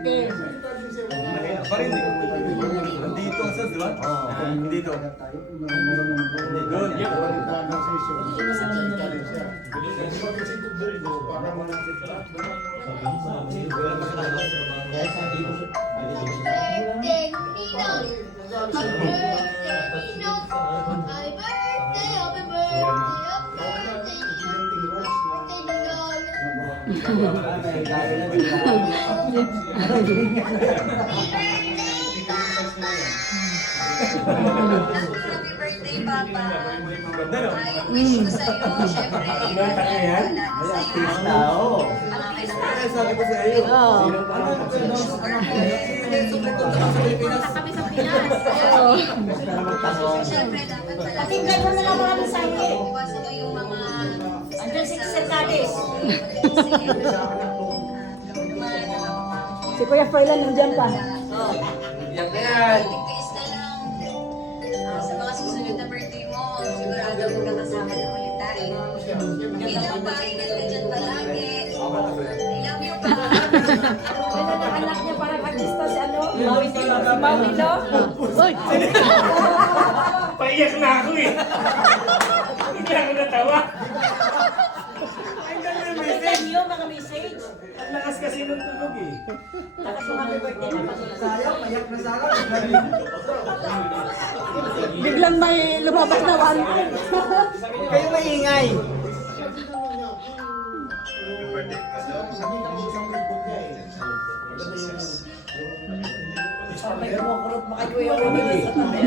birthday. Pa rin eh. Nandito sas, di ba? Oo. Dito. Doon. Happy birthday, Ninong! Happy birthday, happy birthday, happy! Birthday, Happy birthday, Papa. Ay, wish ko sa'yo, syempre. Kumanta ka yan? Na sa'yo. Tao. Ay, sabi ko sa iyo. Oo. kami sa Pinas. Syempre, dapat pala. Tingnan mo na lang iyo. Iwasan mo yung mga... Andyan si Sir Cadiz. Si Kuya Froilan nandiyan pa. Yan na yan. Lang. Ah, Sa mga susunod na birthday mo, sigurado magkakasama na ulit tayo. Ilang pa, ingat ka dyan palagi. I love you, pa. Ano na anak niya parang artista si ano? Maui si Maui Lo. Uy! Paiyak na ako eh. Hindi ako natawa. Niyo mga message. Ang lakas kasi nung tunog eh. Tapos yung happy birthday na patuloy. Biglang may lumabas na one. Kayo maingay. May kumukulot mo kay Kuya Romeo sa tabi.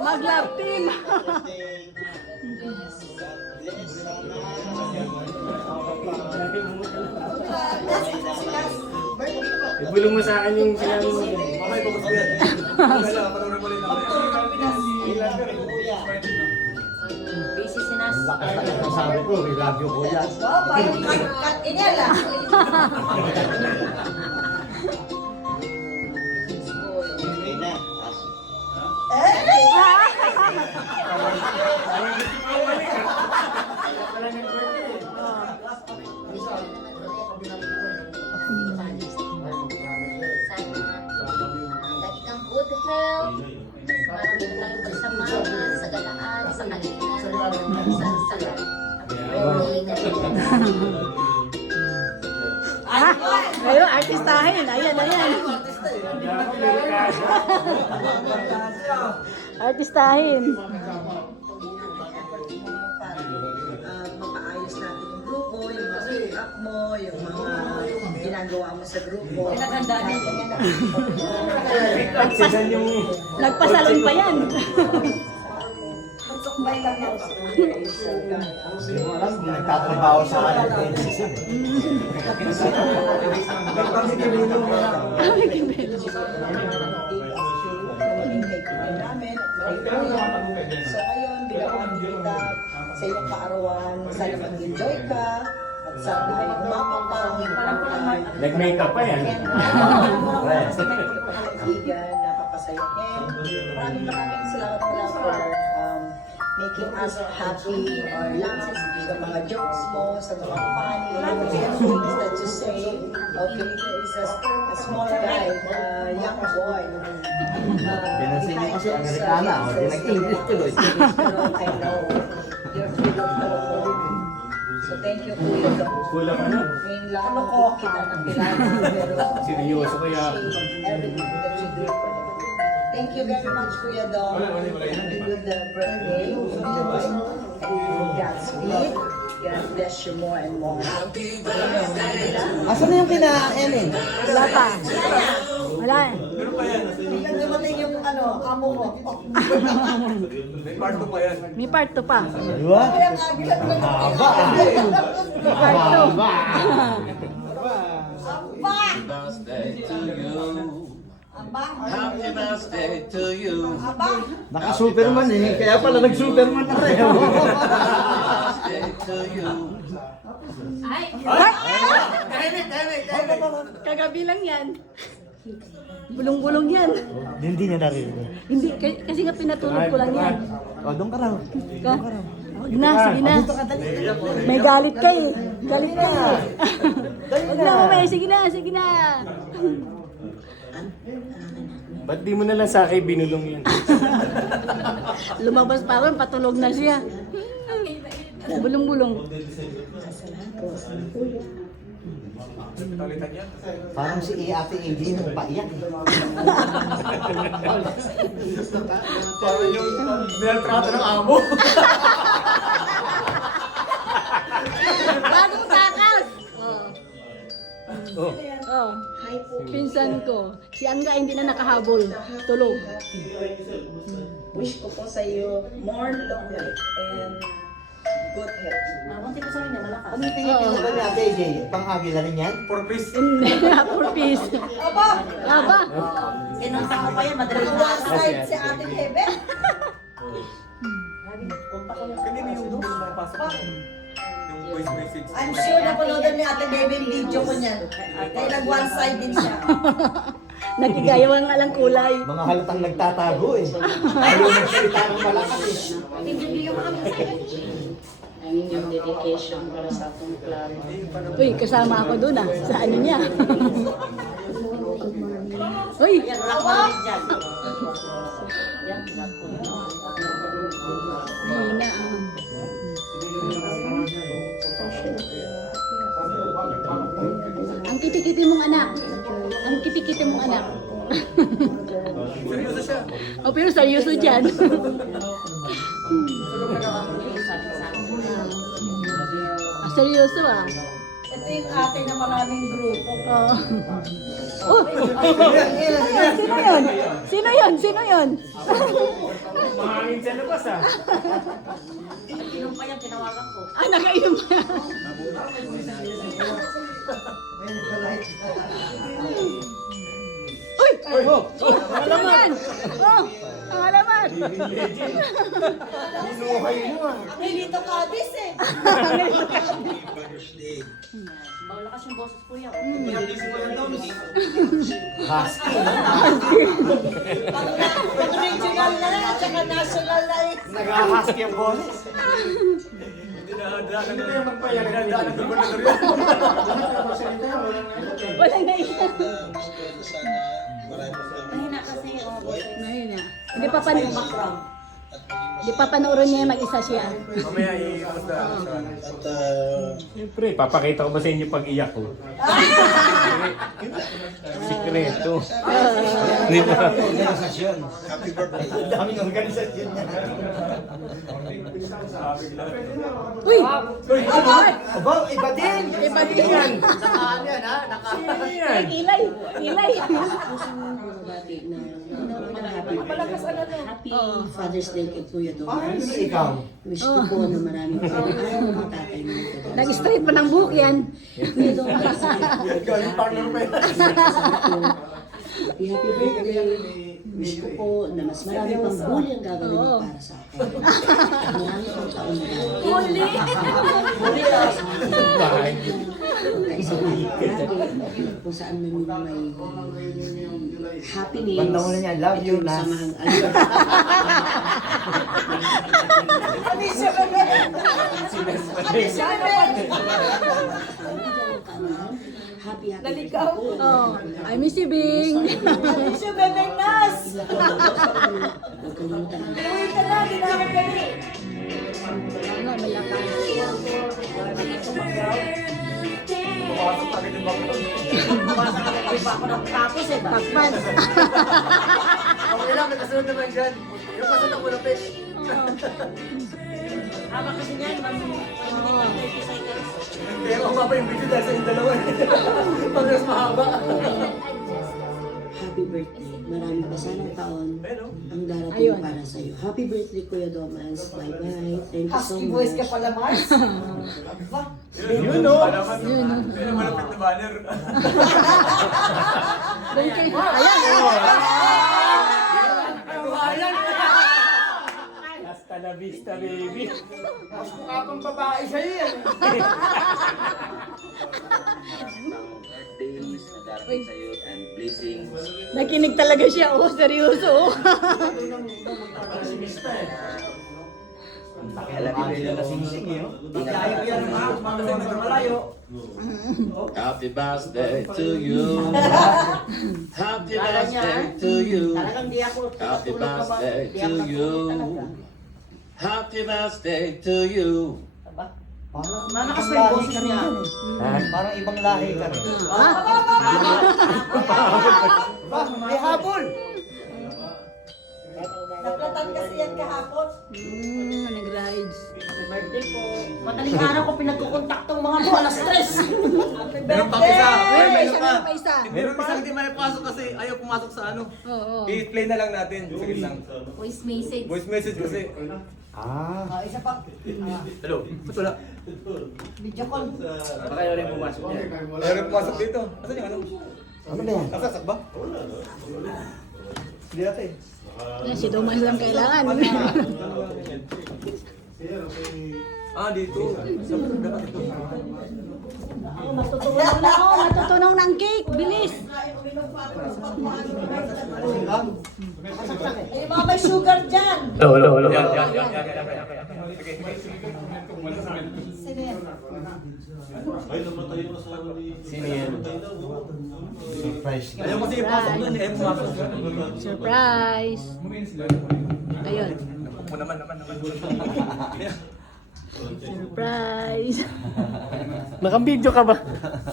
Mag-love team. Ibulong mo sa akin yung sinabi mo. Mamay, focus ko yan. Wala, panoorin mo rin naman. Busy si Nas. Sabi ko, we love you, kuya. Oh, parang cut, cut inela. Sana Ah, ayun, artistahin. Ayan, ayan. Artistahin. mapaayos natin yung grupo, yung mga pick-up mo, yung mga ginagawa mo sa grupo. Pinaganda natin yan. Nagpasalon pa yan. Tumbay lang yan. Hindi mo alam, nagtatrabaho sa akin. namin. So ayun, binawan kita sa iyong kaarawan. Sana mag-enjoy ka. At sana ka. Nag-makeup pa yan. Kaibigan, napapasayahin. Maraming maraming salamat pala for making us happy or laugh sa mga jokes mo, sa mga funny things that you say. Okay, is a, a small guy, a young boy. Uh, Pinansin mo kasi, Amerikana, uh, o, faces, nag-English tuloy. I know you're full of love. So thank you, Kuya Dong. Kulang ka na. Ngayon lang ako kita ng kilala, pero Seryoso kaya. everything that you do. Thank you very much, Kuya Dong. Happy good uh, birthday. Godspeed. God bless you more and more. Asan na yung kina Ellen? Wala pa. Wala. Biglang dumating yung ano, amo ko. May part 2 pa yan. May part 2 pa. Di ba? Kaya kagilan ko. Haba. Part 2. Haba. Aba. Happy birthday to you. Aba. Naka-superman eh. Kaya pala nag-superman na rin. Birthday to you. Kagabi lang yan. Bulong-bulong yan. Hindi niya narinig. Hindi, k- kasi nga pinatulog ko lang yan. O, doon ka raw. Ka? Huwag na, sige na. May galit ka eh. Galit ka. Huwag na, mamaya. Sige na, sige na. Ba't di mo na lang sa akin binulong yun? Lumabas pa rin, patulog na siya. Bulong-bulong. Parang si Ate Amy nang paiyak. Parang yung niltrato ng amo. Bagong takas! Oh. Oh. Oh. Pinsan ko. Si Angga hindi na nakahabol. Tulog. Wish ko po sa iyo more long life and good health. Ang tipo sa kanya, malakas. Ano yung pinipili ba ni Ate AJ? Pang-agila rin yan? For peace. For peace. Aba. Aba. Sinunta ko pa yan, madaling One side si Ate Hebe. Kanina yung yung mapasok mo. Yung voice message. I'm sure napanoodin ni Ate Bebe yung video ko niyan. Kaya nag one side din siya. Nagkigayawang nga lang kulay. Mga halatang nagtatago eh. Ayaw nagsalita ng malakas eh. Ang inyong dedication para sa atong club. Uy, kasama ako doon ah. Sa ano niya. Uy! Mahina ah. Ang kitikiti mong anak. Ang kitikiti mong anak. Seryoso siya. oh, pero seryoso dyan. ah, seryoso ah. Ito yung ate na maraming grupo. Oh. Oh, sino yun? Sino yun? Sino yun? Mahangin sa labas ah. Inom pa yan, tinawagan ko. ah, nakainom pa. Uy! Uy! Oh! Ang alaman! Oh! Ang alaman! Ang hilito ka, Adis eh. Malakas yung boses ko yan. Husky. Pag, pag regional na, at saka national na. Nag-husky ang boses. Hindi na na yung magpayag. Dinadaanan ng gobernador yan. Walang naiya. Mahina kasi, oh. Mahina. Hindi pa pan... Hindi pa panoorin niya mag-isa siya. Mamaya i-post na. Siyempre, papakita ko ba sa inyo pag iyak ko? Sikreto. Di ba? Organisasyon. Happy birthday. Daming organisasyon niya. Uy! Uy! Aba, iba din. Iba din yan. Nakaan yan ha? Nakaan. Ay, Ilay! Ilay! Malakas ano no. Happy Oo. Father's Day kay Kuya Dom. Ay, ikaw. Wish ko po na maraming pagkakas ng tatay mo ito. Nag-straight pa ng buhok yan. Kuya Dom, Ikaw yung partner mo yun. happy happy birthday. Wish ko po na mas marami pang bully ang gagawin mo para sa akin. Marami pang taon na gagawin. Huli! Bully ka. Sa happy, kung saan man may happiness. Banda mo na niya, love you, Nas. samahan- Adis siya, bebe. Adis siya, bebe. Happy, happy. Naligaw. Oh, I miss you, Bing. Adis siya, bebe, Nas. Huwag kalimutan ang Uy, ka na, di na ako gali. Ano, malakas. Pumasok agad yung bakit. Ako tapos eh. Takpan. Okay lang, may kasunod naman dyan. Yung kasunod ang malapit. Haba kasi niyan, mas Oo. Kaya ako pa yung video dahil sa yung dalawa. Pag mas mahaba. happy birthday. Marami pa sanang taon ang darating Ayun. para sa iyo. Happy birthday, Kuya Domas. Bye-bye. Thank you so Husky voice ka much. pala, Mars. Yun no? Yun no? Pero malapit na banner. Hasta la vista, baby. Mas mukha pang babae sa'yo yan. Birthdays na darating sa'yo and blessings. Nakinig talaga siya. Oh, seryoso. Oh. Alam mo nila na sing-sing eh. Layo yan ha? Mamalayo na malayo. Happy birthday to you. Happy birthday to you. Talagang di ako Happy tutulog ka ba? birthday Di to ako you. natulog talaga. Happy birthday to you. Manakas na yung boses niya. Parang ibang lahi ka rin. Ba, may habol. Naplatan kasi yan kahapon. Mm, nag-rides. Birthday po. Madaling araw ko pinagkukontaktong mga po, alas tres. Meron pang isa. Uy, Meron may pa. isa, meron pa isa. Meron isa hindi maipasok kasi ayaw pumasok sa ano. Oo. I-play na lang natin. Sige lang. Voice message. Voice message kasi. Ah. Ah, isa pa. Hello? Ba't wala? Video call. Baka yun rin pumasok yan. Ayaw pumasok dito. Asan yung ano? Ano ba yan? Nasasak ba? Hindi natin. Yan, si Thomas lang kailangan. Ah, dito. Ako, matutunaw na ako. Matutunaw ng cake. Bilis. Eh, mga may sugar dyan. Lolo, lolo. Sino yan? Sino yan? Ayaw kasi ipasok doon. Ayaw pumasok. Surprise. Ayun. Ako naman, naman, naman. Surprise. Nakambidyo ka ba?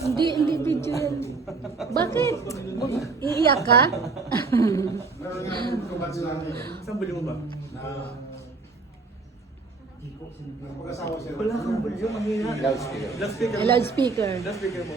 hindi, hindi video yan. Bakit? Iiyak ka? Saan buli mo ba? Wala kang bulyo, mahina. Loudspeaker. Loudspeaker. Loudspeaker. Loudspeaker mo.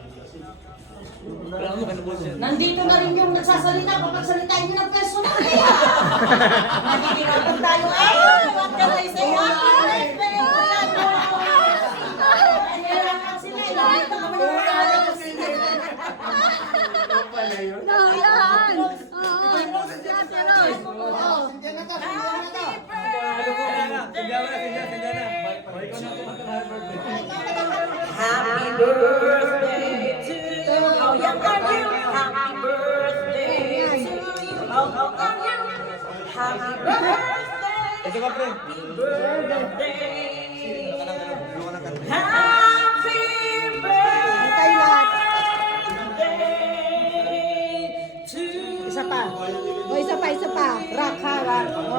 Nandito na rin yung nagsasalita. Papagsalitain nyo ng personal kaya. Nagkikirapan tayo. Ay, what can I say? Happy birthday! Rose. Oo. Ano ko? Sindya na, Ito ka, pre. Happy birthday to Isa pa. O, isa pa, isa pa. Rock, ha, rock.